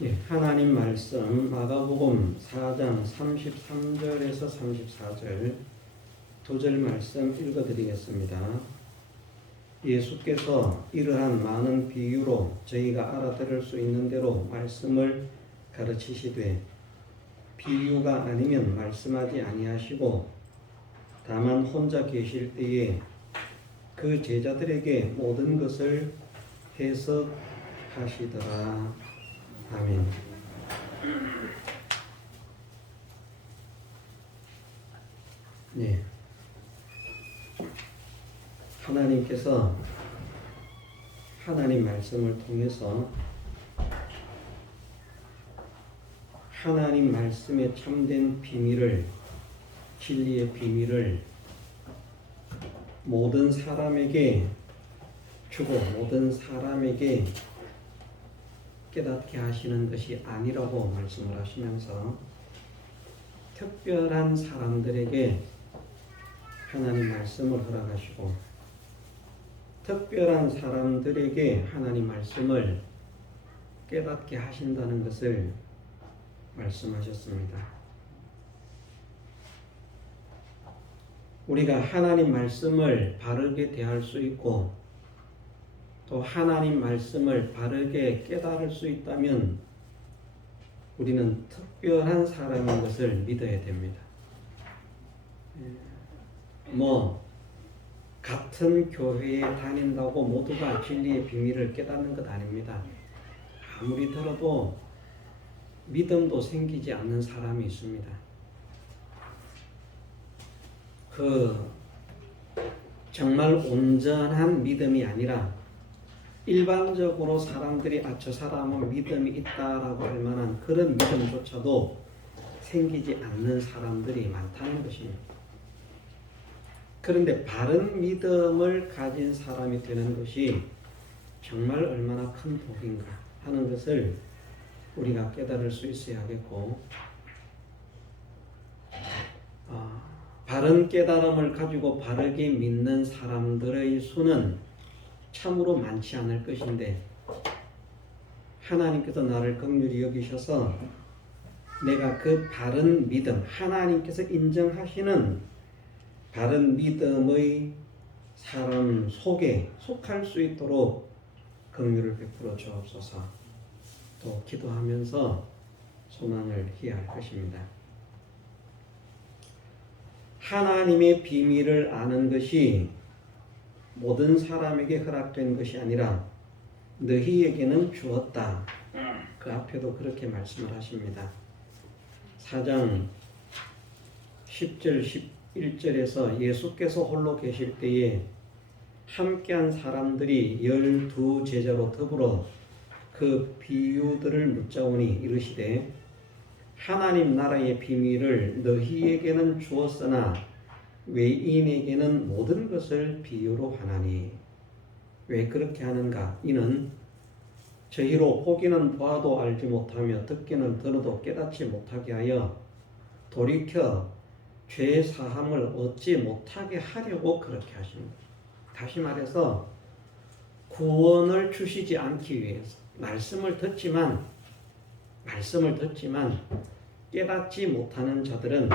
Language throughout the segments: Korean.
예, 하나님 말씀 마가복음 4장 33절에서 34절 두 절 말씀 읽어드리겠습니다. 예수께서 이러한 많은 비유로 저희가 알아들을 수 있는 대로 말씀을 가르치시되 비유가 아니면 말씀하지 아니하시고 다만 혼자 계실 때에 그 제자들에게 모든 것을 해석하시더라. 아멘. 네. 하나님께서 하나님 말씀을 통해서 하나님 말씀의 참된 비밀을, 진리의 비밀을 모든 사람에게 주고 모든 사람에게 깨닫게 하시는 것이 아니라고 말씀을 하시면서 특별한 사람들에게 하나님 말씀을 허락하시고 특별한 사람들에게 하나님 말씀을 깨닫게 하신다는 것을 말씀하셨습니다. 우리가 하나님 말씀을 바르게 대할 수 있고 또 하나님 말씀을 바르게 깨달을 수 있다면 우리는 특별한 사람인 것을 믿어야 됩니다. 같은 교회에 다닌다고 모두가 진리의 비밀을 깨닫는 것 아닙니다. 아무리 들어도 믿음도 생기지 않는 사람이 있습니다. 정말 온전한 믿음이 아니라 일반적으로 사람들이 저 사람은 믿음이 있다라고 할 만한 그런 믿음조차도 생기지 않는 사람들이 많다는 것입니다. 그런데 바른 믿음을 가진 사람이 되는 것이 정말 얼마나 큰 복인가 하는 것을 우리가 깨달을 수 있어야겠고, 바른 깨달음을 가지고 바르게 믿는 사람들의 수는 참으로 많지 않을 것인데 하나님께서 나를 긍휼히 여기셔서 내가 그 바른 믿음, 하나님께서 인정하시는 바른 믿음의 사람 속에 속할 수 있도록 긍휼을 베풀어 주옵소서. 또 기도하면서 소망을 희할 것입니다. 하나님의 비밀을 아는 것이 모든 사람에게 허락된 것이 아니라 너희에게는 주었다. 그 앞에도 그렇게 말씀을 하십니다. 4장 10절 11절에서 예수께서 홀로 계실 때에 함께한 사람들이 12 제자로 더불어 그 비유들을 묻자오니 이르시되 하나님 나라의 비밀을 너희에게는 주었으나 외인에게는 모든 것을 비유로 하나니 왜 그렇게 하는가? 이는 저희로 보기는 보아도 알지 못하며 듣기는 들어도 깨닫지 못하게 하여 돌이켜 죄 사함을 얻지 못하게 하려고 그렇게 하십니다. 다시 말해서 구원을 주시지 않기 위해서 말씀을 듣지만 깨닫지 못하는 자들은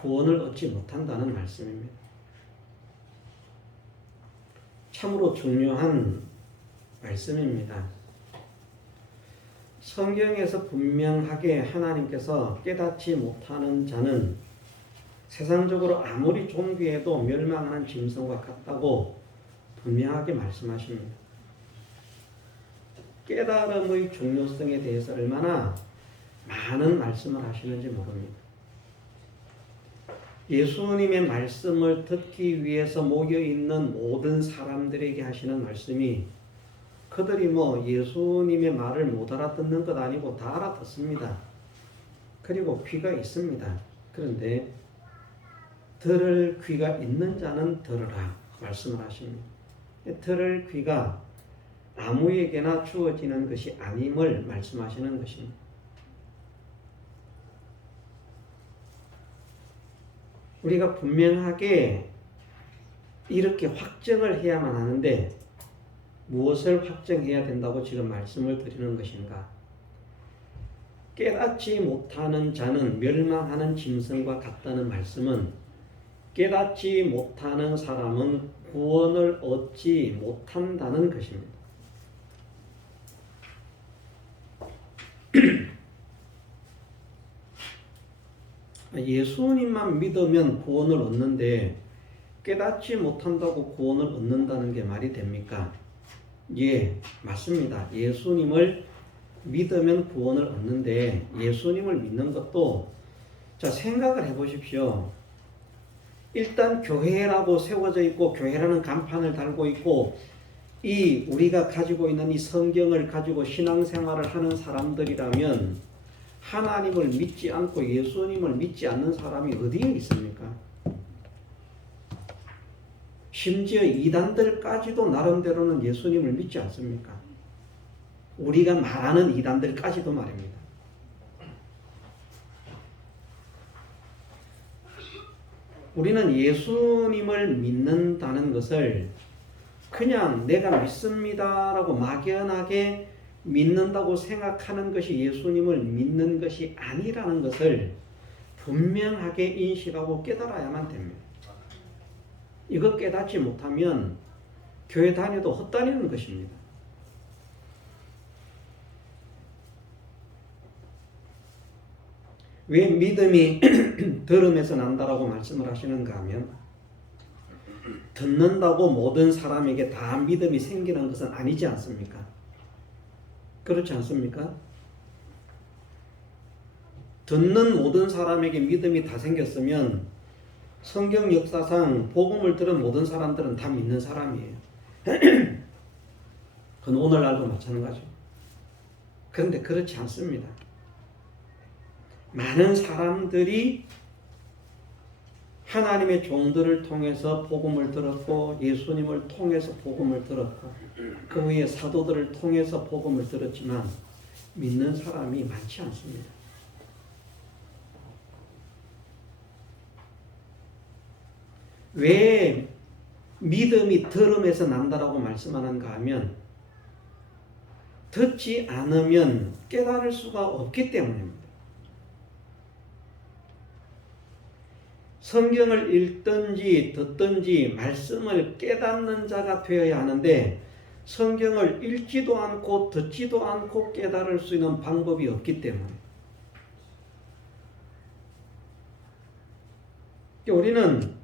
구원을 얻지 못한다는 말씀입니다. 참으로 중요한 말씀입니다. 성경에서 분명하게 하나님께서 깨닫지 못하는 자는 세상적으로 아무리 존귀해도 멸망하는 짐승과 같다고 분명하게 말씀하십니다. 깨달음의 중요성에 대해서 얼마나 많은 말씀을 하시는지 모릅니다. 예수님의 말씀을 듣기 위해서 모여있는 모든 사람들에게 하시는 말씀이 그들이 예수님의 말을 못 알아듣는 것 아니고 다 알아듣습니다. 그리고 귀가 있습니다. 그런데 들을 귀가 있는 자는 들으라 말씀을 하십니다. 들을 귀가 아무에게나 주어지는 것이 아님을 말씀하시는 것입니다. 우리가 분명하게 이렇게 확정을 해야만 하는데 무엇을 확정해야 된다고 지금 말씀을 드리는 것인가? 깨닫지 못하는 자는 멸망하는 짐승과 같다는 말씀은 깨닫지 못하는 사람은 구원을 얻지 못한다는 것입니다. 예수님만 믿으면 구원을 얻는데 깨닫지 못한다고 구원을 얻는다는 게 말이 됩니까? 예, 맞습니다. 예수님을 믿으면 구원을 얻는데 예수님을 믿는 것도 자 생각을 해보십시오. 일단 교회라고 세워져 있고 교회라는 간판을 달고 있고 이 우리가 가지고 있는 이 성경을 가지고 신앙생활을 하는 사람들이라면 하나님을 믿지 않고 예수님을 믿지 않는 사람이 어디에 있습니까? 심지어 이단들까지도 나름대로는 예수님을 믿지 않습니까? 우리가 말하는 이단들까지도 말입니다. 우리는 예수님을 믿는다는 것을 그냥 내가 믿습니다라고 막연하게 믿는다고 생각하는 것이 예수님을 믿는 것이 아니라는 것을 분명하게 인식하고 깨달아야만 됩니다. 이거 깨닫지 못하면 교회 다녀도 헛다니는 것입니다. 왜 믿음이 들음에서 난다라고 말씀을 하시는가 하면 듣는다고 모든 사람에게 다 믿음이 생기는 것은 아니지 않습니까? 그렇지 않습니까? 듣는 모든 사람에게 믿음이 다 생겼으면 성경 역사상 복음을 들은 모든 사람들은 다 믿는 사람이에요. 그건 오늘날도 마찬가지죠. 그런데 그렇지 않습니다. 많은 사람들이 하나님의 종들을 통해서 복음을 들었고 예수님을 통해서 복음을 들었고 그 후에 사도들을 통해서 복음을 들었지만 믿는 사람이 많지 않습니다. 왜 믿음이 들음에서 난다라고 말씀하는가 하면 듣지 않으면 깨달을 수가 없기 때문입니다. 성경을 읽든지 듣든지 말씀을 깨닫는 자가 되어야 하는데 성경을 읽지도 않고 듣지도 않고 깨달을 수 있는 방법이 없기 때문에 우리는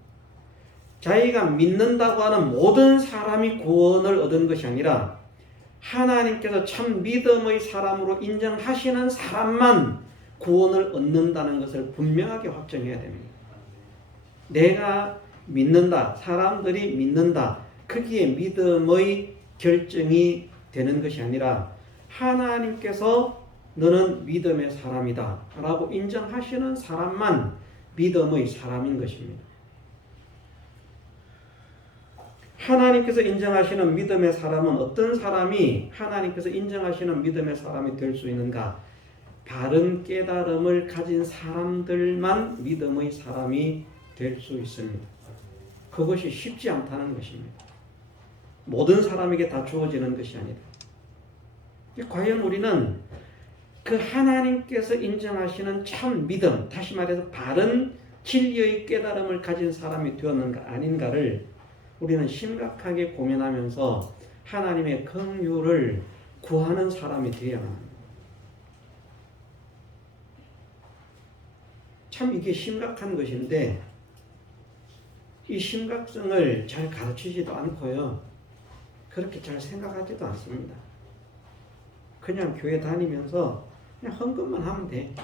자기가 믿는다고 하는 모든 사람이 구원을 얻은 것이 아니라 하나님께서 참 믿음의 사람으로 인정하시는 사람만 구원을 얻는다는 것을 분명하게 확정해야 됩니다. 내가 믿는다, 사람들이 믿는다, 거기에 믿음의 결정이 되는 것이 아니라 하나님께서 너는 믿음의 사람이다 라고 인정하시는 사람만 믿음의 사람인 것입니다. 하나님께서 인정하시는 믿음의 사람은 어떤 사람이 하나님께서 인정하시는 믿음의 사람이 될 수 있는가? 바른 깨달음을 가진 사람들만 믿음의 사람이 될 수 있습니다. 그것이 쉽지 않다는 것입니다. 모든 사람에게 다 주어지는 것이 아니다. 과연 우리는 그 하나님께서 인정하시는 참 믿음, 다시 말해서 바른 진리의 깨달음을 가진 사람이 되었는가 아닌가를 우리는 심각하게 고민하면서 하나님의 긍휼을 구하는 사람이 되어야 합니다. 참 이게 심각한 것인데 이 심각성을 잘 가르치지도 않고요. 그렇게 잘 생각하지도 않습니다. 그냥 교회 다니면서 그냥 헌금만 하면 돼.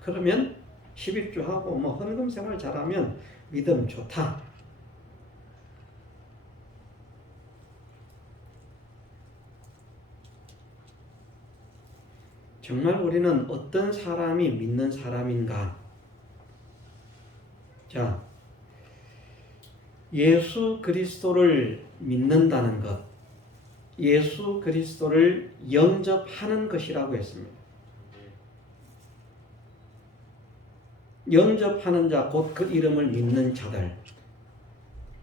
그러면 11주하고 뭐 헌금 생활 잘하면 믿음 좋다. 정말 우리는 어떤 사람이 믿는 사람인가? 자, 예수 그리스도를 믿는다는 것, 예수 그리스도를 영접하는 것이라고 했습니다. 영접하는 자, 곧 그 이름을 믿는 자들.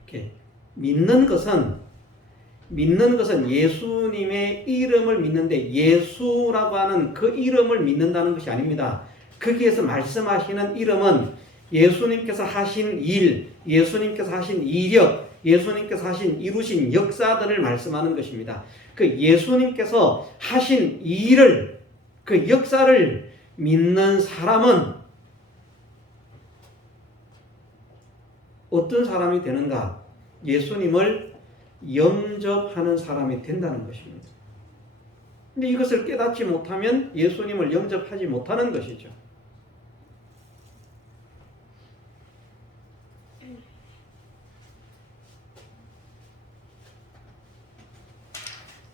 이렇게 믿는 것은 믿는 것은 예수님의 이름을 믿는데 예수라고 하는 그 이름을 믿는다는 것이 아닙니다. 거기에서 말씀하시는 이름은 예수님께서 하신 일, 예수님께서 하신 이력, 예수님께서 하신 이루신 역사들을 말씀하는 것입니다. 그 예수님께서 하신 일을, 그 역사를 믿는 사람은 어떤 사람이 되는가? 예수님을 영접하는 사람이 된다는 것입니다. 근데 이것을 깨닫지 못하면 예수님을 영접하지 못하는 것이죠.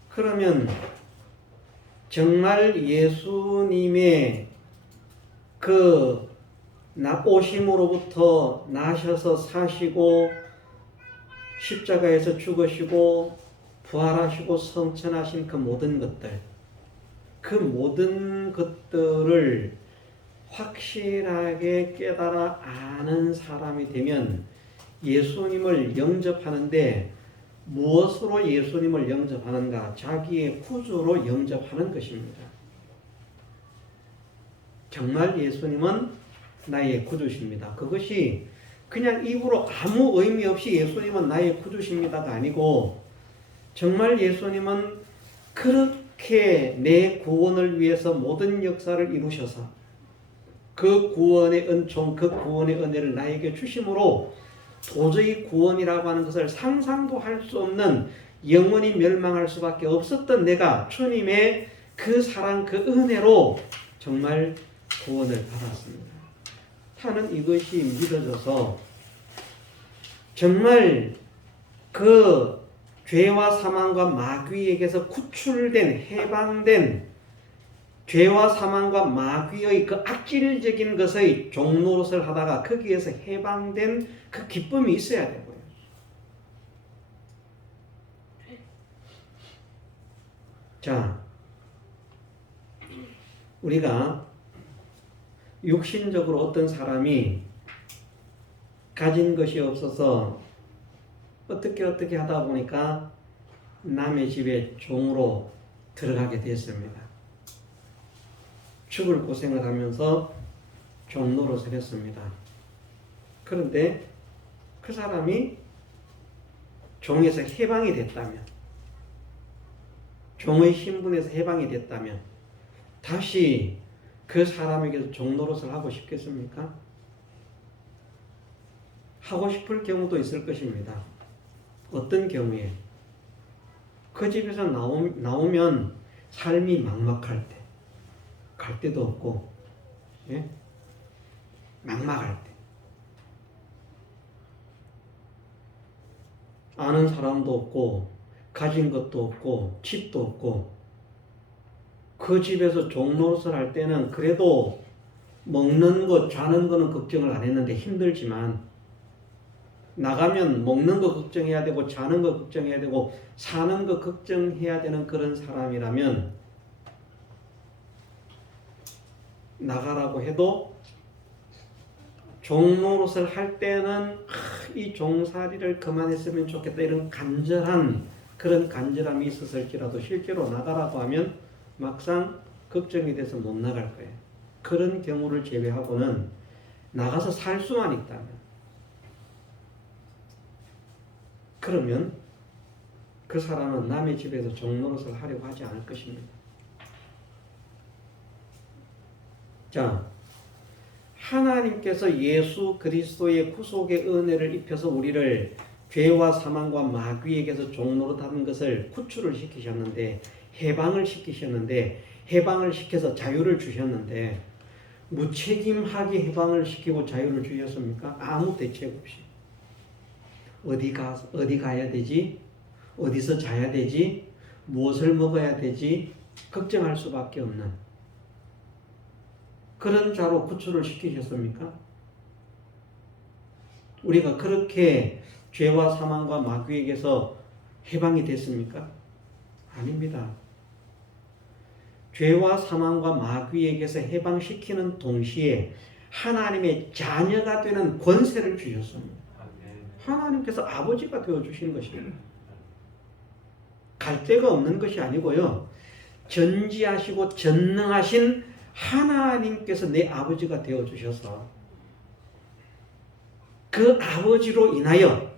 그러면 정말 예수님의 그 오심으로부터 나셔서 사시고 십자가에서 죽으시고 부활하시고 성천하신 그 모든 것들을 확실하게 깨달아 아는 사람이 되면 예수님을 영접하는데 무엇으로 예수님을 영접하는가? 자기의 구주로 영접하는 것입니다. 정말 예수님은 나의 구주십니다. 그것이 그냥 입으로 아무 의미 없이 예수님은 나의 구주십니다가 아니고 정말 예수님은 그렇게 내 구원을 위해서 모든 역사를 이루셔서 그 구원의 은총, 그 구원의 은혜를 나에게 주심으로 도저히 구원이라고 하는 것을 상상도 할 수 없는 영원히 멸망할 수밖에 없었던 내가 주님의 그 사랑, 그 은혜로 정말 구원을 받았습니다. 하는 이것이 믿어져서 정말 그 죄와 사망과 마귀에게서 구출된, 해방된 죄와 사망과 마귀의 그 악질적인 것의 종노릇을 하다가 거기에서 해방된 그 기쁨이 있어야 되고요. 자, 우리가 육신적으로 어떤 사람이 가진 것이 없어서 어떻게 하다 보니까 남의 집에 종으로 들어가게 됐습니다. 죽을 고생을 하면서 종노릇을 했습니다. 그런데 그 사람이 종에서 해방이 됐다면, 종의 신분에서 해방이 됐다면 다시 그 사람에게서 종노릇을 하고 싶겠습니까? 하고 싶을 경우도 있을 것입니다. 어떤 경우에 그 집에서 나오면 삶이 막막할 때, 갈 데도 없고, 예? 막막할 때, 아는 사람도 없고, 가진 것도 없고, 집도 없고, 그 집에서 종노릇을 할 때는 그래도 먹는 것, 자는 거는 걱정을 안 했는데 힘들지만, 나가면 먹는 거 걱정해야 되고, 자는 거 걱정해야 되고, 사는 거 걱정해야 되는 그런 사람이라면, 나가라고 해도 종노릇을 할 때는 이 종살이를 그만했으면 좋겠다 이런 그런 간절함이 있었을지라도 실제로 나가라고 하면 막상 걱정이 돼서 못 나갈 거예요. 그런 경우를 제외하고는 나가서 살 수만 있다면, 그러면 그 사람은 남의 집에서 종노릇을 하려고 하지 않을 것입니다. 자, 하나님께서 예수 그리스도의 구속의 은혜를 입혀서 우리를 죄와 사망과 마귀에게서 종노릇하는 것을 구출을 시키셨는데, 해방을 시키셨는데, 해방을 시켜서 자유를 주셨는데, 무책임하게 해방을 시키고 자유를 주셨습니까? 아무 대책 없이. 어디 가야 되지? 어디서 자야 되지? 무엇을 먹어야 되지? 걱정할 수밖에 없는 그런 자로 구출을 시키셨습니까? 우리가 그렇게 죄와 사망과 마귀에게서 해방이 됐습니까? 아닙니다. 죄와 사망과 마귀에게서 해방시키는 동시에 하나님의 자녀가 되는 권세를 주셨습니다. 하나님께서 아버지가 되어주신 것입니다. 갈 데가 없는 것이 아니고요. 전지하시고 전능하신 하나님께서 내 아버지가 되어주셔서 그 아버지로 인하여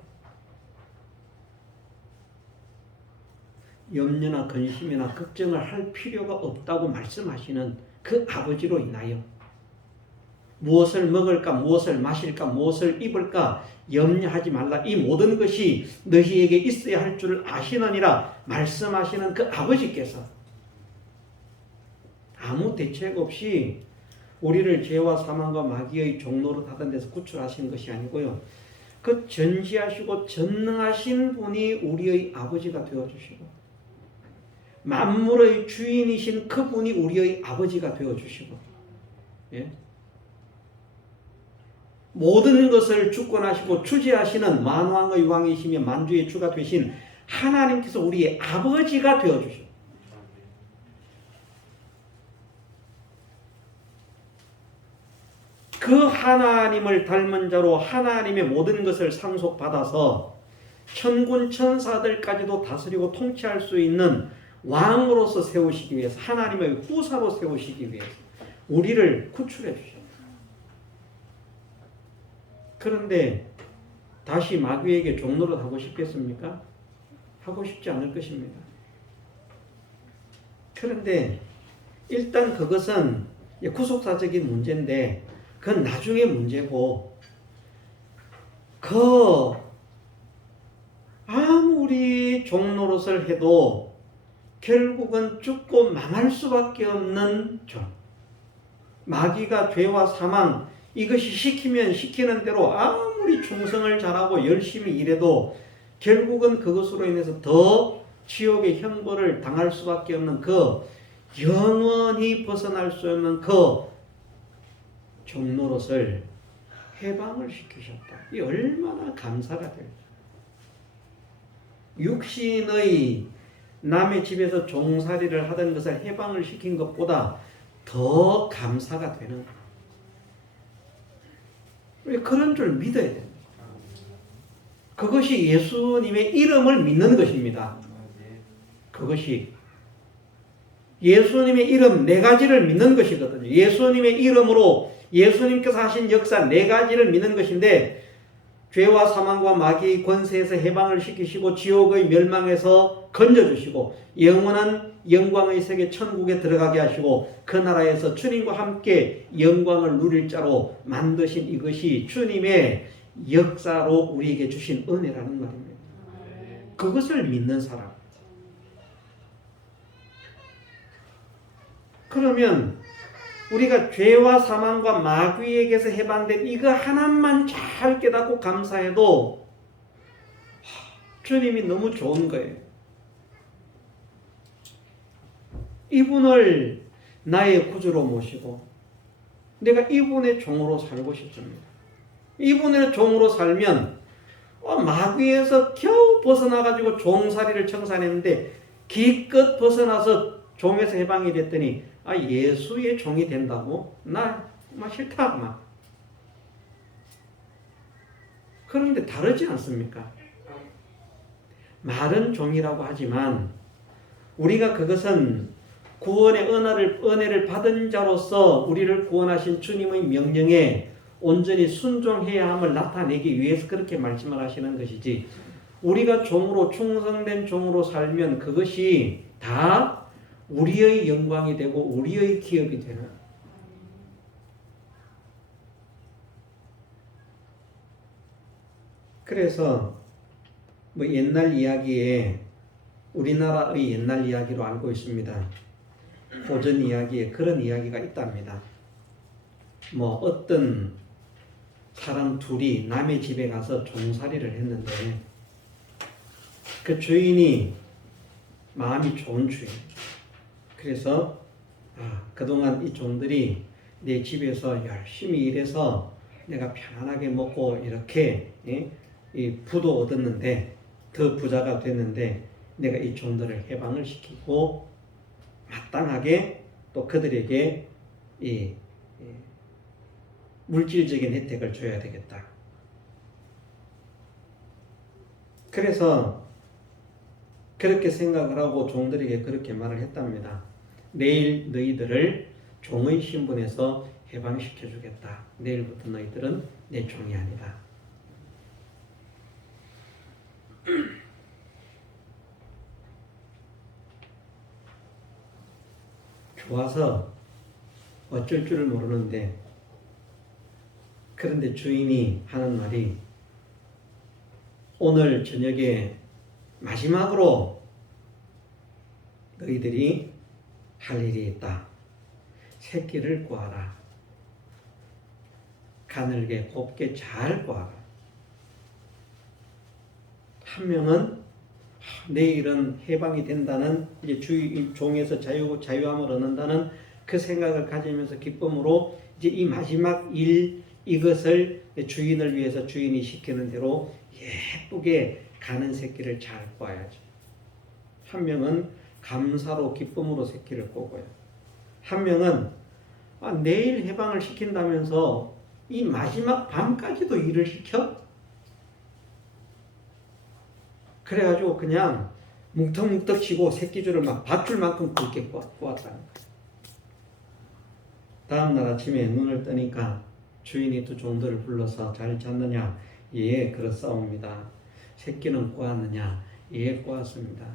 염려나 근심이나 걱정을 할 필요가 없다고 말씀하시는 그 아버지로 인하여 무엇을 먹을까, 무엇을 마실까, 무엇을 입을까 염려하지 말라. 이 모든 것이 너희에게 있어야 할 줄 아시느니라 말씀하시는 그 아버지께서 아무 대책 없이 우리를 죄와 사망과 마귀의 종로로 하던 데서 구출하신 것이 아니고요. 그 전지하시고 전능하신 분이 우리의 아버지가 되어주시고 만물의 주인이신 그분이 우리의 아버지가 되어주시고 예? 모든 것을 주권하시고 주재하시는 만왕의 왕이시며 만주의 주가 되신 하나님께서 우리의 아버지가 되어주시고 그 하나님을 닮은 자로 하나님의 모든 것을 상속받아서 천군 천사들까지도 다스리고 통치할 수 있는 왕으로서 세우시기 위해서 하나님의 후사로 세우시기 위해서 우리를 구출해 주셨다. 그런데 다시 마귀에게 종노릇 하고 싶겠습니까? 하고 싶지 않을 것입니다. 그런데 일단 그것은 구속사적인 문제인데 그건 나중에 문제고 아무리 종노릇을 해도 결국은 죽고 망할 수밖에 없는 종. 마귀가 죄와 사망 이것이 시키면 시키는 대로 아무리 충성을 잘하고 열심히 일해도 결국은 그것으로 인해서 더 지옥의 형벌을 당할 수밖에 없는 그 영원히 벗어날 수 없는 그 종노릇을 해방을 시키셨다. 이 얼마나 감사가 될까. 육신의 남의 집에서 종살이를 하던 것을 해방을 시킨 것보다 더 감사가 되는 그런 줄 믿어야 됩니다. 그것이 예수님의 이름을 믿는 것입니다. 그것이 예수님의 이름 네 가지를 믿는 것이거든요. 예수님의 이름으로 예수님께서 하신 역사 네 가지를 믿는 것인데 죄와 사망과 마귀의 권세에서 해방을 시키시고 지옥의 멸망에서 건져주시고 영원한 영광의 세계 천국에 들어가게 하시고 그 나라에서 주님과 함께 영광을 누릴 자로 만드신 이것이 주님의 역사로 우리에게 주신 은혜라는 말입니다. 그것을 믿는 사람. 그러면 우리가 죄와 사망과 마귀에게서 해방된 이거 하나만 잘 깨닫고 감사해도 주님이 너무 좋은 거예요. 이분을 나의 구주로 모시고 내가 이분의 종으로 살고 싶습니다. 이분의 종으로 살면 마귀에서 겨우 벗어나가지고 종살이를 청산했는데 기껏 벗어나서 종에서 해방이 됐더니 예수의 종이 된다고? 나 싫다. 그런데 다르지 않습니까? 말은 종이라고 하지만 우리가 그것은 구원의 은혜를 받은 자로서 우리를 구원하신 주님의 명령에 온전히 순종해야 함을 나타내기 위해서 그렇게 말씀을 하시는 것이지 우리가 종으로 충성된 종으로 살면 그것이 다 우리의 영광이 되고 우리의 기업이 되는 그래서 옛날 이야기에 우리나라의 옛날 이야기로 알고 있습니다. 고전 이야기에 그런 이야기가 있답니다. 어떤 사람 둘이 남의 집에 가서 종살이를 했는데 그 주인이 마음이 좋은 주인. 그래서 그동안 이 종들이 내 집에서 열심히 일해서 내가 편안하게 먹고 이렇게 이 부도 얻었는데 더 부자가 됐는데 내가 이 종들을 해방을 시키고 마땅하게 또 그들에게 이 물질적인 혜택을 줘야 되겠다. 그래서 그렇게 생각을 하고 종들에게 그렇게 말을 했답니다. 내일 너희들을 종의 신분에서 해방시켜 주겠다. 내일부터 너희들은 내 종이 아니다. 좋아서 어쩔 줄을 모르는데, 그런데 주인이 하는 말이 오늘 저녁에 마지막으로 너희들이 할 일이 있다. 새끼를 구하라. 가늘게 곱게 잘 구하라. 한 명은 내일은 해방이 된다는, 이제 종에서 자유함을 얻는다는 그 생각을 가지면서 기쁨으로 이제 이 마지막 일, 이것을 주인을 위해서 주인이 시키는 대로 예쁘게 가는 새끼를 잘 구해야죠. 한 명은 감사로 기쁨으로 새끼를 구고요. 한 명은 내일 해방을 시킨다면서 이 마지막 밤까지도 일을 시켜? 그래가지고 그냥 뭉텅뭉텅 치고 새끼줄을 막 밧줄 만큼 굵게 꼬았다는 거예요. 다음날 아침에 눈을 뜨니까 주인이 두 종들을 불러서 잘 잤느냐? 예, 그렇사옵니다. 새끼는 꼬았느냐? 예, 꼬았습니다.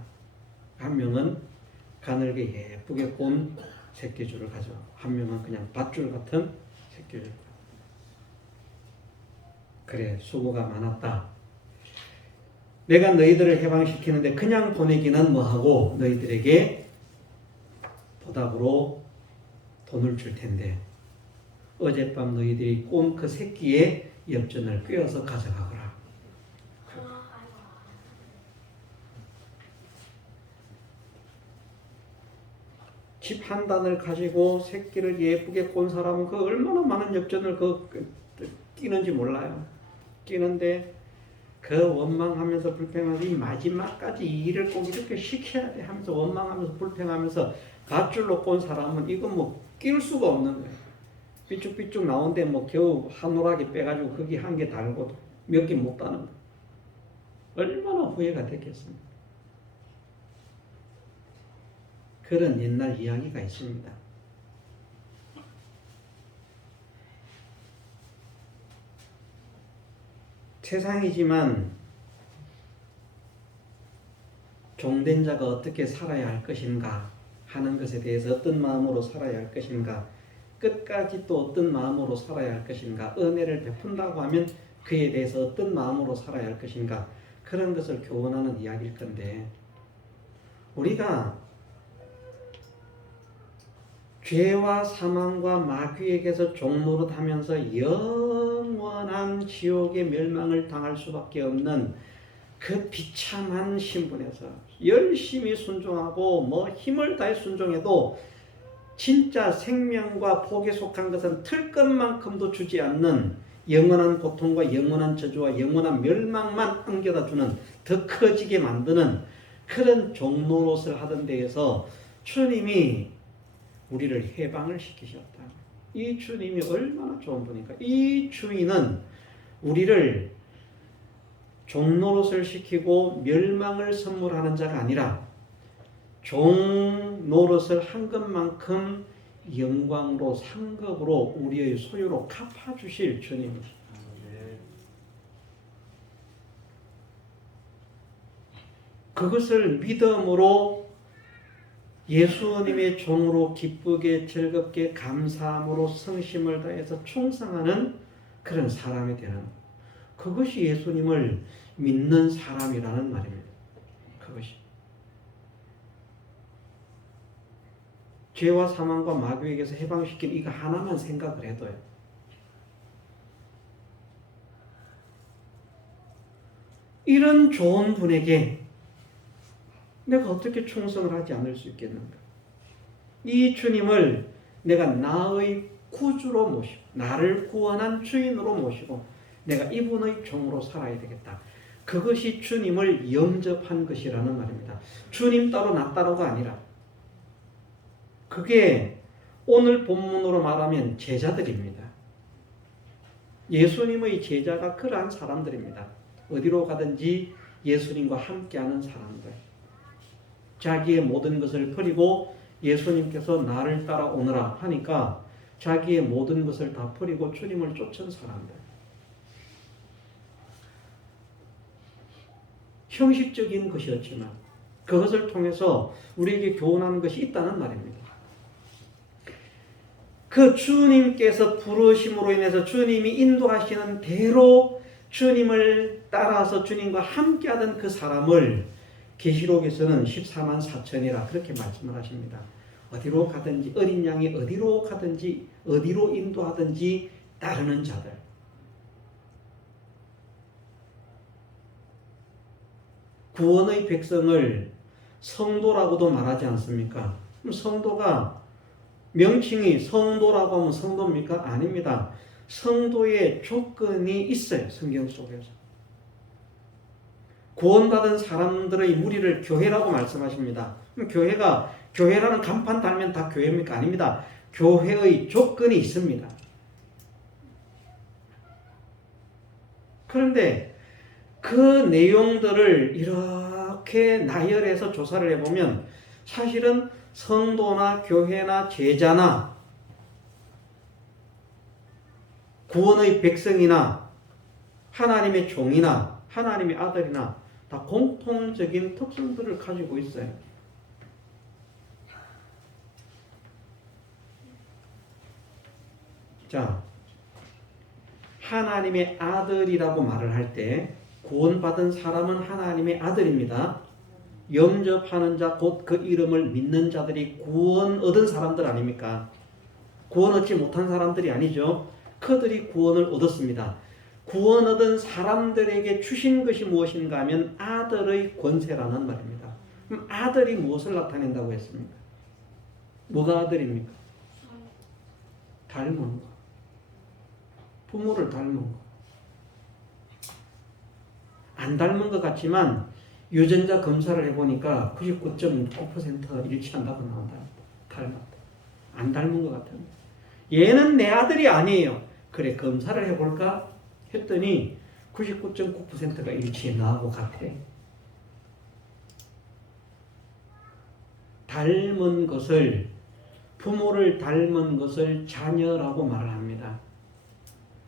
한 명은 가늘게 예쁘게 꼰 새끼줄을 가져와, 한 명은 그냥 밧줄 같은 새끼줄. 그래, 수고가 많았다. 내가 너희들을 해방시키는데 그냥 보내기는 뭐하고 너희들에게 보답으로 돈을 줄 텐데 어젯밤 너희들이 꼰 그 새끼의 엽전을 꿰어서 가져가거라. 집 한 단을 가지고 새끼를 예쁘게 꼰 사람은 그 얼마나 많은 엽전을 끼는지 몰라요. 끼는데 그 원망하면서 불평하면서 이 마지막까지 이 일을 꼭 이렇게 시켜야 돼 하면서 원망하면서 불평하면서 밧줄로 꼰 사람은 이거 뭐 끼울 수가 없는 거예요. 삐쭉삐쭉 나오는데 뭐 겨우 한 오락이 빼가지고 거기 한 개 달고 몇 개 못 따는 거예요. 얼마나 후회가 됐겠습니까? 그런 옛날 이야기가 있습니다. 세상이지만 종된 자가 어떻게 살아야 할 것인가 하는 것에 대해서 어떤 마음으로 살아야 할 것인가, 끝까지 또 어떤 마음으로 살아야 할 것인가, 은혜를 베푼다고 하면 그에 대해서 어떤 마음으로 살아야 할 것인가, 그런 것을 교훈하는 이야기일 건데, 우리가 죄와 사망과 마귀에게서 종노릇하면서 영원한 지옥의 멸망을 당할 수밖에 없는 그 비참한 신분에서 열심히 순종하고 뭐 힘을 다해 순종해도 진짜 생명과 복에 속한 것은 틀끝만큼도 주지 않는 영원한 고통과 영원한 저주와 영원한 멸망만 안겨다 주는, 더 커지게 만드는 그런 종노릇을 하던 데에서 주님이 우리를 해방을 시키셨다. 이 주님이 얼마나 좋은 분인가. 이 주인은 우리를 종노릇을 시키고 멸망을 선물하는 자가 아니라 종노릇을 한 것만큼 영광으로 상급으로 우리의 소유로 갚아주실 주님이십니다. 그것을 믿음으로 예수님의 종으로 기쁘게 즐겁게 감사함으로 성심을 다해서 충성하는 그런 사람이 되는, 그것이 예수님을 믿는 사람이라는 말입니다. 그것이 죄와 사망과 마귀에게서 해방시킨 이거 하나만 생각을 해도요, 이런 좋은 분에게 내가 어떻게 충성을 하지 않을 수 있겠는가? 이 주님을 내가 나의 구주로 모시고 나를 구원한 주인으로 모시고 내가 이분의 종으로 살아야 되겠다. 그것이 주님을 영접한 것이라는 말입니다. 주님 따로 나 따로가 아니라, 그게 오늘 본문으로 말하면 제자들입니다. 예수님의 제자가 그러한 사람들입니다. 어디로 가든지 예수님과 함께하는 사람들. 자기의 모든 것을 버리고 예수님께서 나를 따라오너라 하니까 자기의 모든 것을 다 버리고 주님을 쫓은 사람들. 형식적인 것이었지만 그것을 통해서 우리에게 교훈하는 것이 있다는 말입니다. 그 주님께서 부르심으로 인해서 주님이 인도하시는 대로 주님을 따라서 주님과 함께하던 그 사람을 계시록에서는 14만 4천이라 그렇게 말씀을 하십니다. 어디로 가든지 어린 양이 어디로 가든지 어디로 인도하든지 따르는 자들. 구원의 백성을 성도라고도 말하지 않습니까? 그럼 성도가 명칭이 성도라고 하면 성도입니까? 아닙니다. 성도의 조건이 있어요. 성경 속에서. 구원받은 사람들의 무리를 교회라고 말씀하십니다. 그럼 교회라는 간판 달면 다 교회입니까? 아닙니다. 교회의 조건이 있습니다. 그런데 그 내용들을 이렇게 나열해서 조사를 해보면 사실은 성도나 교회나 제자나 구원의 백성이나 하나님의 종이나 하나님의 아들이나 다 공통적인 특성들을 가지고 있어요. 자, 하나님의 아들이라고 말을 할 때 구원받은 사람은 하나님의 아들입니다. 영접하는 자 곧 그 이름을 믿는 자들이 구원 얻은 사람들 아닙니까? 구원 얻지 못한 사람들이 아니죠. 그들이 구원을 얻었습니다. 구원 얻은 사람들에게 주신 것이 무엇인가 하면 아들의 권세라는 말입니다. 그럼 아들이 무엇을 나타낸다고 했습니까? 뭐가 아들입니까? 닮은 거. 부모를 닮은 거. 안 닮은 것 같지만 유전자 검사를 해보니까 99.9% 일치한다고 나온다. 닮았다. 안 닮은 것 같아요. 얘는 내 아들이 아니에요. 그래, 검사를 해볼까? 했더니 99.9%가 일치해 나하고 같아. 닮은 것을, 부모를 닮은 것을 자녀라고 말을 합니다.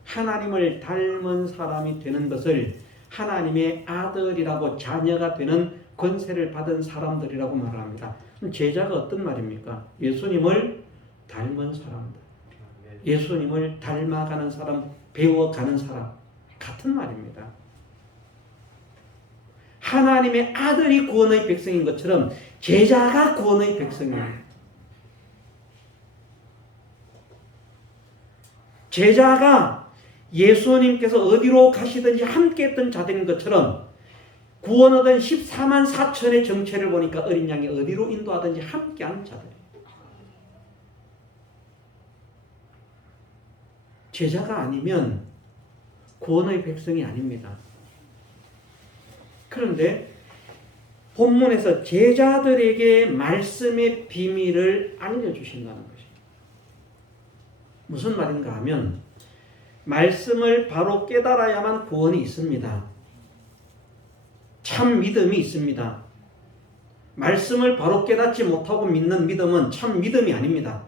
하나님을 닮은 사람이 되는 것을 하나님의 아들이라고, 자녀가 되는 권세를 받은 사람들이라고 말을 합니다. 그럼 제자가 어떤 말입니까? 예수님을 닮은 사람들. 예수님을 닮아가는 사람, 배워가는 사람. 같은 말입니다. 하나님의 아들이 구원의 백성인 것처럼 제자가 구원의 백성이에요. 제자가 예수님께서 어디로 가시든지 함께했던 자들인 것처럼 구원 얻은 14만 4천의 정체를 보니까 어린 양이 어디로 인도하든지 함께하는 자들이에요. 제자가 아니면 구원의 백성이 아닙니다. 그런데 본문에서 제자들에게 말씀의 비밀을 알려주신다는 것입니다. 무슨 말인가 하면 말씀을 바로 깨달아야만 구원이 있습니다. 참 믿음이 있습니다. 말씀을 바로 깨닫지 못하고 믿는 믿음은 참 믿음이 아닙니다.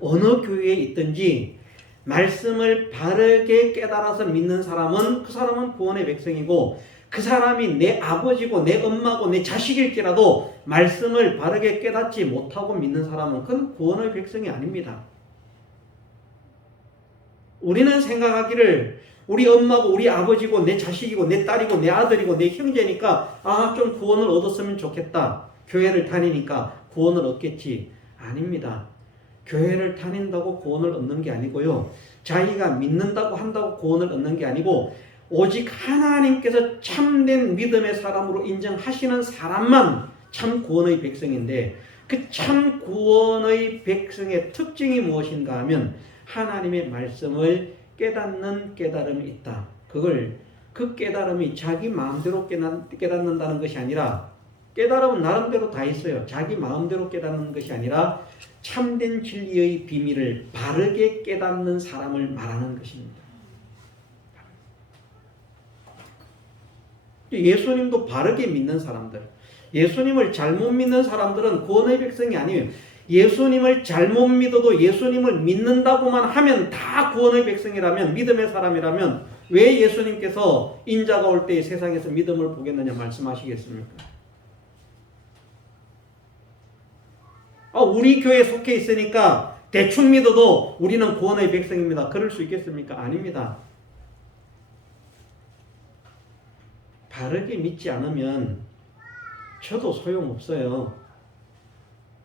어느 교회에 있든지 말씀을 바르게 깨달아서 믿는 사람은 그 사람은 구원의 백성이고, 그 사람이 내 아버지고 내 엄마고 내 자식일지라도 말씀을 바르게 깨닫지 못하고 믿는 사람은 그건 구원의 백성이 아닙니다. 우리는 생각하기를 우리 엄마고 우리 아버지고 내 자식이고 내 딸이고 내 아들이고 내 형제니까 좀 구원을 얻었으면 좋겠다. 교회를 다니니까 구원을 얻겠지. 아닙니다. 교회를 다닌다고 구원을 얻는 게 아니고요. 자기가 믿는다고 한다고 구원을 얻는 게 아니고, 오직 하나님께서 참된 믿음의 사람으로 인정하시는 사람만 참 구원의 백성인데, 그 참 구원의 백성의 특징이 무엇인가 하면 하나님의 말씀을 깨닫는 깨달음이 있다. 그 깨달음이 자기 마음대로 깨닫는다는 것이 아니라, 깨달음은 나름대로 다 있어요. 자기 마음대로 깨닫는 것이 아니라 참된 진리의 비밀을 바르게 깨닫는 사람을 말하는 것입니다. 예수님도 바르게 믿는 사람들, 예수님을 잘못 믿는 사람들은 구원의 백성이 아니에요. 예수님을 잘못 믿어도 예수님을 믿는다고만 하면 다 구원의 백성이라면, 믿음의 사람이라면 왜 예수님께서 인자가 올 때 세상에서 믿음을 보겠느냐 말씀하시겠습니까? 우리 교회에 속해 있으니까 대충 믿어도 우리는 구원의 백성입니다. 그럴 수 있겠습니까? 아닙니다. 바르게 믿지 않으면 저도 소용없어요.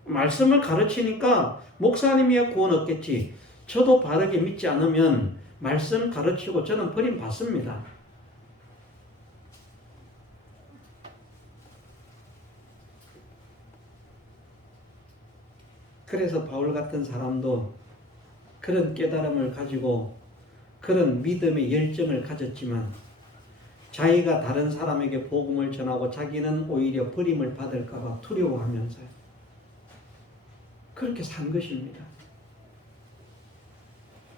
말씀을 가르치니까 목사님이야 구원 얻겠지. 저도 바르게 믿지 않으면 말씀 가르치고 저는 버림받습니다. 그래서 바울 같은 사람도 그런 깨달음을 가지고 그런 믿음의 열정을 가졌지만 자기가 다른 사람에게 복음을 전하고 자기는 오히려 버림을 받을까 봐 두려워하면서요. 그렇게 산 것입니다.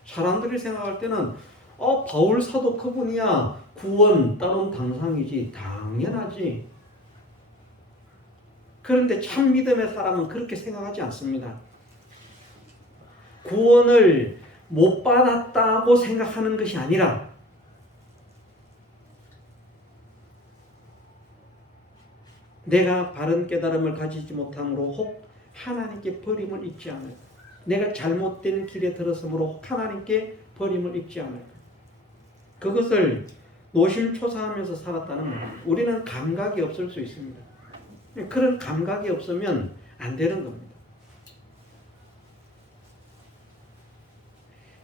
사람들이 생각할 때는 바울 사도 그분이야 구원 따놓은 당상이지, 당연하지. 그런데 참 믿음의 사람은 그렇게 생각하지 않습니다. 구원을 못 받았다고 생각하는 것이 아니라 내가 바른 깨달음을 가지지 못함으로 혹 하나님께 버림을 입지 않을까. 내가 잘못된 길에 들었으므로 혹 하나님께 버림을 입지 않을까. 그것을 노심초사하면서 살았다는 말입니다. 우리는 감각이 없을 수 있습니다. 그런 감각이 없으면 안 되는 겁니다.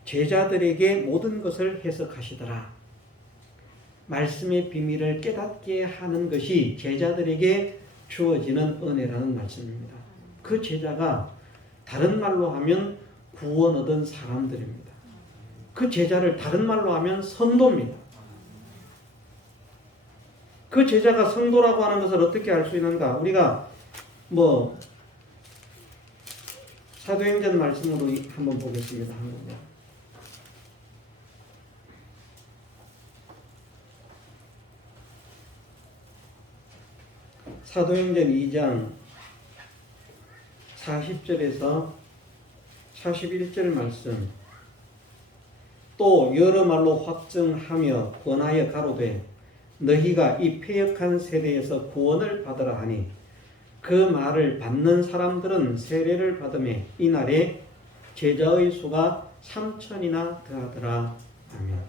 제자들에게 모든 것을 해석하시더라. 말씀의 비밀을 깨닫게 하는 것이 제자들에게 주어지는 은혜라는 말씀입니다. 그 제자가 다른 말로 하면 구원 얻은 사람들입니다. 그 제자를 다른 말로 하면 성도입니다. 그 제자가 성도라고 하는 것을 어떻게 알 수 있는가? 우리가 사도행전 말씀으로 한번 보겠습니다. 사도행전 2장 40절에서 41절 말씀. 또 여러 말로 확증하며 권하여 가로되 너희가 이 패역한 세대에서 구원을 받으라 하니 그 말을 받는 사람들은 세례를 받음에 이날에 제자의 수가 3,000이나 더하더라. 아멘.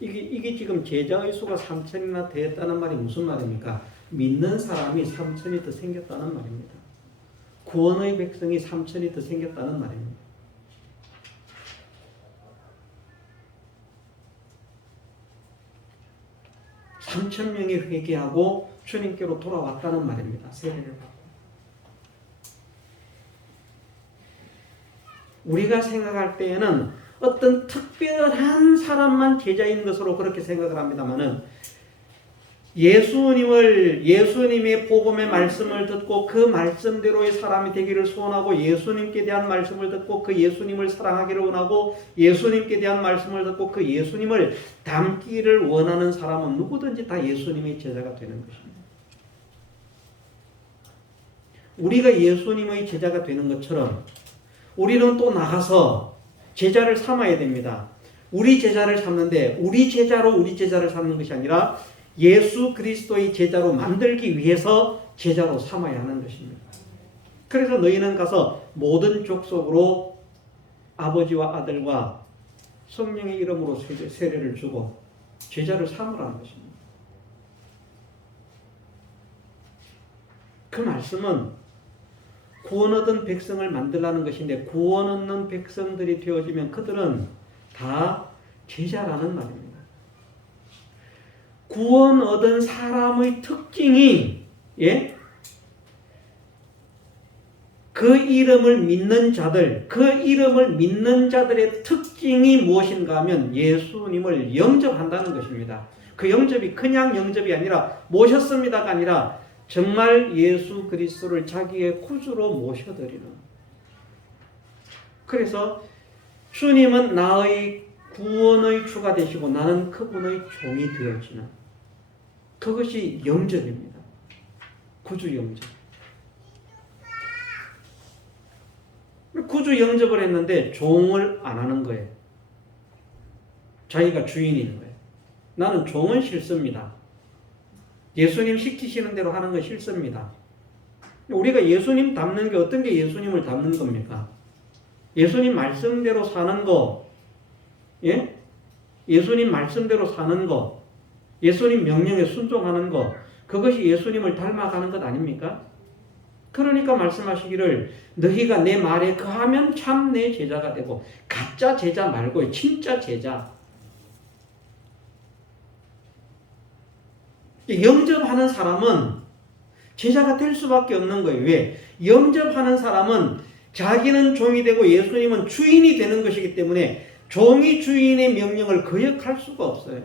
이게 지금 제자의 수가 3,000이나 되었다는 말이 무슨 말입니까? 믿는 사람이 3,000이 더 생겼다는 말입니다. 구원의 백성이 3,000이 더 생겼다는 말입니다. 삼천 명이 회개하고 주님께로 돌아왔다는 말입니다. 세례를 받고. 우리가 생각할 때에는 어떤 특별한 사람만 제자인 것으로 그렇게 생각을 합니다만은 예수님의 복음의 말씀을 듣고 그 말씀대로의 사람이 되기를 소원하고 예수님께 대한 말씀을 듣고 그 예수님을 사랑하기를 원하고 예수님께 대한 말씀을 듣고 그 예수님을 닮기를 원하는 사람은 누구든지 다 예수님의 제자가 되는 것입니다. 우리가 예수님의 제자가 되는 것처럼 우리는 또 나가서 제자를 삼아야 됩니다. 우리 제자를 삼는데 우리 제자를 삼는 것이 아니라 예수 그리스도의 제자로 만들기 위해서 제자로 삼아야 하는 것입니다. 그래서 너희는 가서 모든 족속으로 아버지와 아들과 성령의 이름으로 세례를 주고 제자를 삼으라는 것입니다. 그 말씀은 구원 얻은 백성을 만들라는 것인데 구원 얻는 백성들이 되어지면 그들은 다 제자라는 말입니다. 구원 얻은 사람의 특징이 그 이름을 믿는 자들의 특징이 무엇인가 하면 예수님을 영접한다는 것입니다. 그 영접이 그냥 영접이 아니라 모셨습니다가 아니라 정말 예수 그리스도를 자기의 구주로 모셔드리는. 그래서 주님은 나의 구원의 주가 되시고 나는 그분의 종이 되어지는 그것이 영접입니다. 구주 영접. 구주 영접을 했는데 종을 안 하는 거예요. 자기가 주인인 거예요. 나는 종은 싫습니다. 예수님 시키시는 대로 하는 거 싫습니다. 우리가 예수님 닮는 게 어떤 게 예수님을 닮는 겁니까? 예수님 말씀대로 사는 거, 예? 예수님 말씀대로 사는 거, 예수님 명령에 순종하는 거, 그것이 예수님을 닮아가는 것 아닙니까? 그러니까 말씀하시기를 너희가 내 말에 거하면 참 내 제자가 되고, 가짜 제자 말고 진짜 제자. 영접하는 사람은 제자가 될 수밖에 없는 거예요. 왜? 영접하는 사람은 자기는 종이 되고 예수님은 주인이 되는 것이기 때문에 종이 주인의 명령을 거역할 수가 없어요.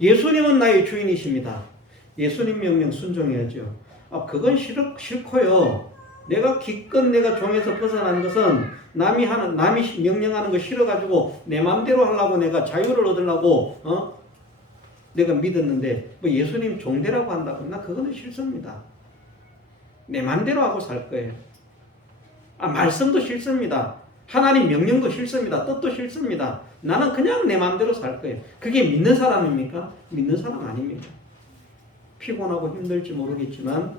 예수님은 나의 주인이십니다. 예수님 명령 순종해야죠. 그건 싫고요. 내가 기껏 내가 종에서 벗어난 것은 남이 명령하는 거 싫어가지고 내 마음대로 하려고 내가 자유를 얻으려고 내가 믿었는데 뭐 예수님 종되라고 한다고 나 그거는 싫습니다. 내 마음대로 하고 살 거예요. 말씀도 싫습니다. 하나님 명령도 싫습니다. 뜻도 싫습니다. 나는 그냥 내 마음대로 살 거예요. 그게 믿는 사람입니까? 믿는 사람 아닙니다. 피곤하고 힘들지 모르겠지만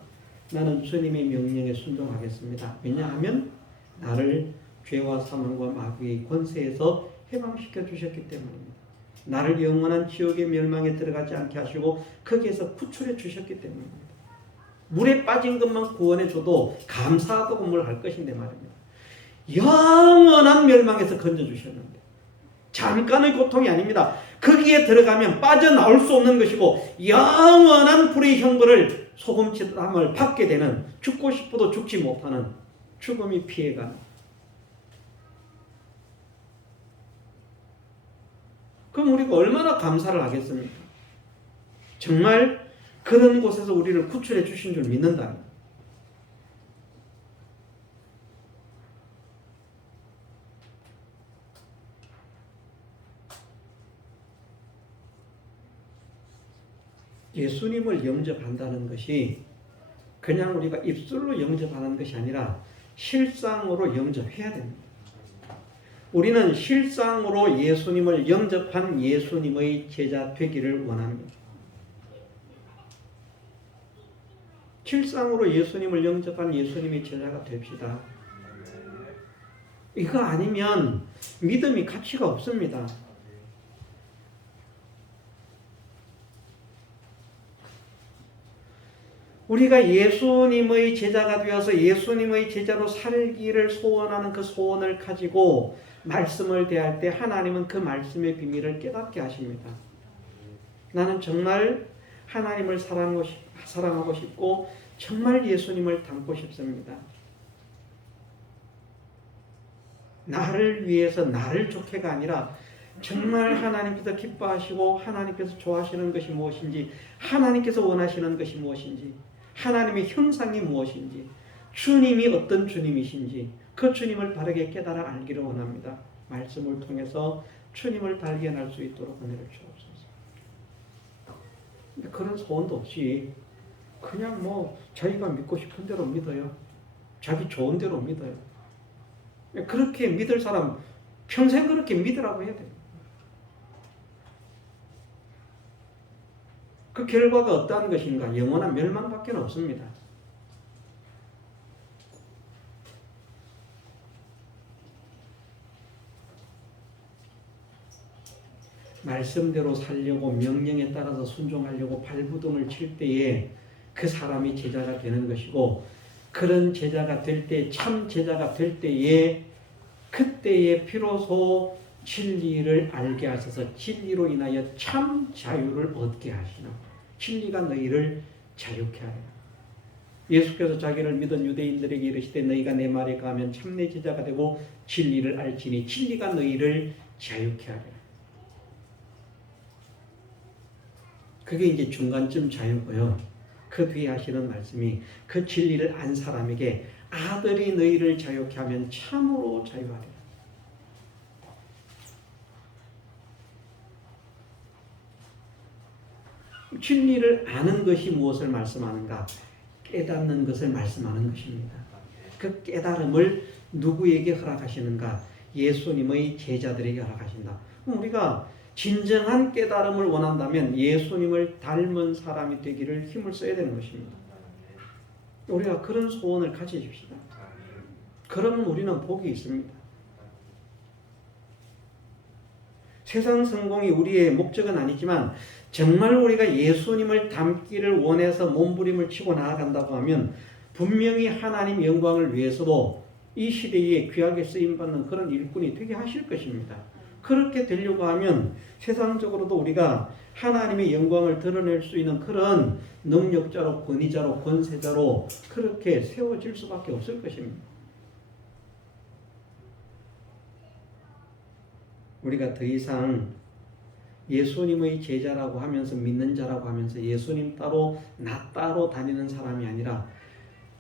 나는 주님의 명령에 순종하겠습니다. 왜냐하면 나를 죄와 사망과 마귀의 권세에서 해방시켜 주셨기 때문입니다. 나를 영원한 지옥의 멸망에 들어가지 않게 하시고 거기에서 구출해 주셨기 때문입니다. 물에 빠진 것만 구원해 줘도 감사하다고 뭘 할 것인데 말입니다. 영원한 멸망에서 건져 주셨는데 잠깐의 고통이 아닙니다. 거기에 들어가면 빠져나올 수 없는 것이고 영원한 불의 형벌을 소금치담을 받게 되는, 죽고 싶어도 죽지 못하는 죽음이 피해가는. 그럼 우리가 얼마나 감사를 하겠습니까? 정말 그런 곳에서 우리를 구출해 주신 줄 믿는다. 예수님을 영접한다는 것이 그냥 우리가 입술로 영접하는 것이 아니라 실상으로 영접해야 됩니다. 우리는 실상으로 예수님을 영접한 예수님의 제자 되기를 원합니다. 실상으로 예수님을 영접한 예수님의 제자가 됩시다. 이거 아니면 믿음이 가치가 없습니다. 우리가 예수님의 제자가 되어서 예수님의 제자로 살기를 소원하는 그 소원을 가지고 말씀을 대할 때 하나님은 그 말씀의 비밀을 깨닫게 하십니다. 나는 정말 하나님을 사랑하고 싶고 정말 예수님을 닮고 싶습니다. 나를 위해서 나를 좋게가 아니라 정말 하나님께서 기뻐하시고 하나님께서 좋아하시는 것이 무엇인지, 하나님께서 원하시는 것이 무엇인지, 하나님의 형상이 무엇인지, 주님이 어떤 주님이신지 그 주님을 바르게 깨달아 알기를 원합니다. 말씀을 통해서 주님을 발견할 수 있도록 은혜를 주옵소서. 그런 소원도 없이 그냥 자기가 믿고 싶은 대로 믿어요. 자기 좋은 대로 믿어요. 그렇게 믿을 사람 평생 그렇게 믿으라고 해야 돼요. 그 결과가 어떠한 것인가? 영원한 멸망밖에 없습니다. 말씀대로 살려고 명령에 따라서 순종하려고 발부동을 칠 때에 그 사람이 제자가 되는 것이고, 그런 제자가 될 때, 참 제자가 될 때에 그때에 비로소 진리를 알게 하셔서 진리로 인하여 참 자유를 얻게 하시는, 진리가 너희를 자유케 하리라. 예수께서 자기를 믿은 유대인들에게 이르시되 너희가 내 말에 거하면 참 내 제자가 되고 진리를 알지니 진리가 너희를 자유케 하리라. 그게 이제 중간쯤 자유고요. 그 뒤에 하시는 말씀이 그 진리를 안 사람에게 아들이 너희를 자유케 하면 참으로 자유하리라. 진리를 아는 것이 무엇을 말씀하는가? 깨닫는 것을 말씀하는 것입니다. 그 깨달음을 누구에게 허락하시는가? 예수님의 제자들에게 허락하신다. 우리가 진정한 깨달음을 원한다면 예수님을 닮은 사람이 되기를 힘을 써야 되는 것입니다. 우리가 그런 소원을 가지십시다. 그러면 우리는 복이 있습니다. 세상 성공이 우리의 목적은 아니지만 정말 우리가 예수님을 닮기를 원해서 몸부림을 치고 나아간다고 하면 분명히 하나님 영광을 위해서도 이 시대에 귀하게 쓰임받는 그런 일꾼이 되게 하실 것입니다. 그렇게 되려고 하면 세상적으로도 우리가 하나님의 영광을 드러낼 수 있는 그런 능력자로, 권위자로, 권세자로 그렇게 세워질 수밖에 없을 것입니다. 우리가 더 이상 예수님의 제자라고 하면서 믿는 자라고 하면서 예수님 따로 나 따로 다니는 사람이 아니라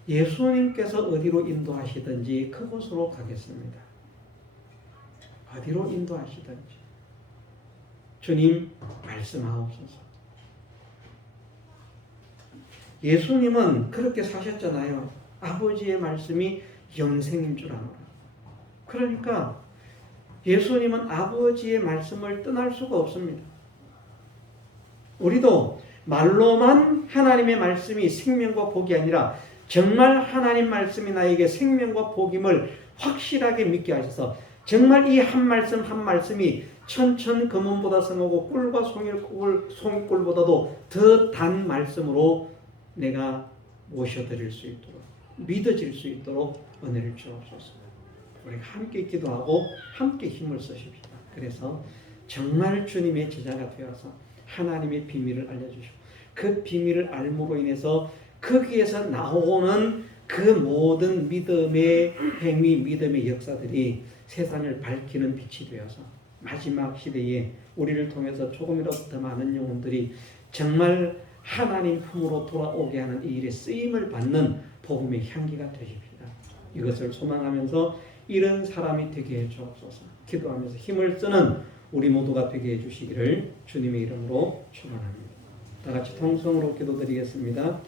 예수님께서 어디로 인도하시든지 그곳으로 가겠습니다. 어디로 인도하시든지 주님 말씀하옵소서. 예수님은 그렇게 사셨잖아요. 아버지의 말씀이 영생인 줄 아노라. 그러니까 예수님은 아버지의 말씀을 떠날 수가 없습니다. 우리도 말로만 하나님의 말씀이 생명과 복이 아니라 정말 하나님 말씀이 나에게 생명과 복임을 확실하게 믿게 하셔서 정말 이 한 말씀 한 말씀이 천천 금은보다 성하고 꿀과 송이꿀보다도 더 단 말씀으로 내가 모셔드릴 수 있도록 믿어질 수 있도록 은혜를 주옵소서. 우리가 함께 기도하고 함께 힘을 쓰십시다. 그래서 정말 주님의 제자가 되어서 하나님의 비밀을 알려주시고 그 비밀을 알므로 인해서 거기에서 나오는 그 모든 믿음의 행위, 믿음의 역사들이 세상을 밝히는 빛이 되어서 마지막 시대에 우리를 통해서 조금이라도 더 많은 영혼들이 정말 하나님 품으로 돌아오게 하는 이 일에 쓰임을 받는 복음의 향기가 되십시다. 이것을 소망하면서 이런 사람이 되게 해주옵소서. 기도하면서 힘을 쓰는 우리 모두가 되게 해주시기를 주님의 이름으로 축원합니다. 다 같이 통성으로 기도드리겠습니다.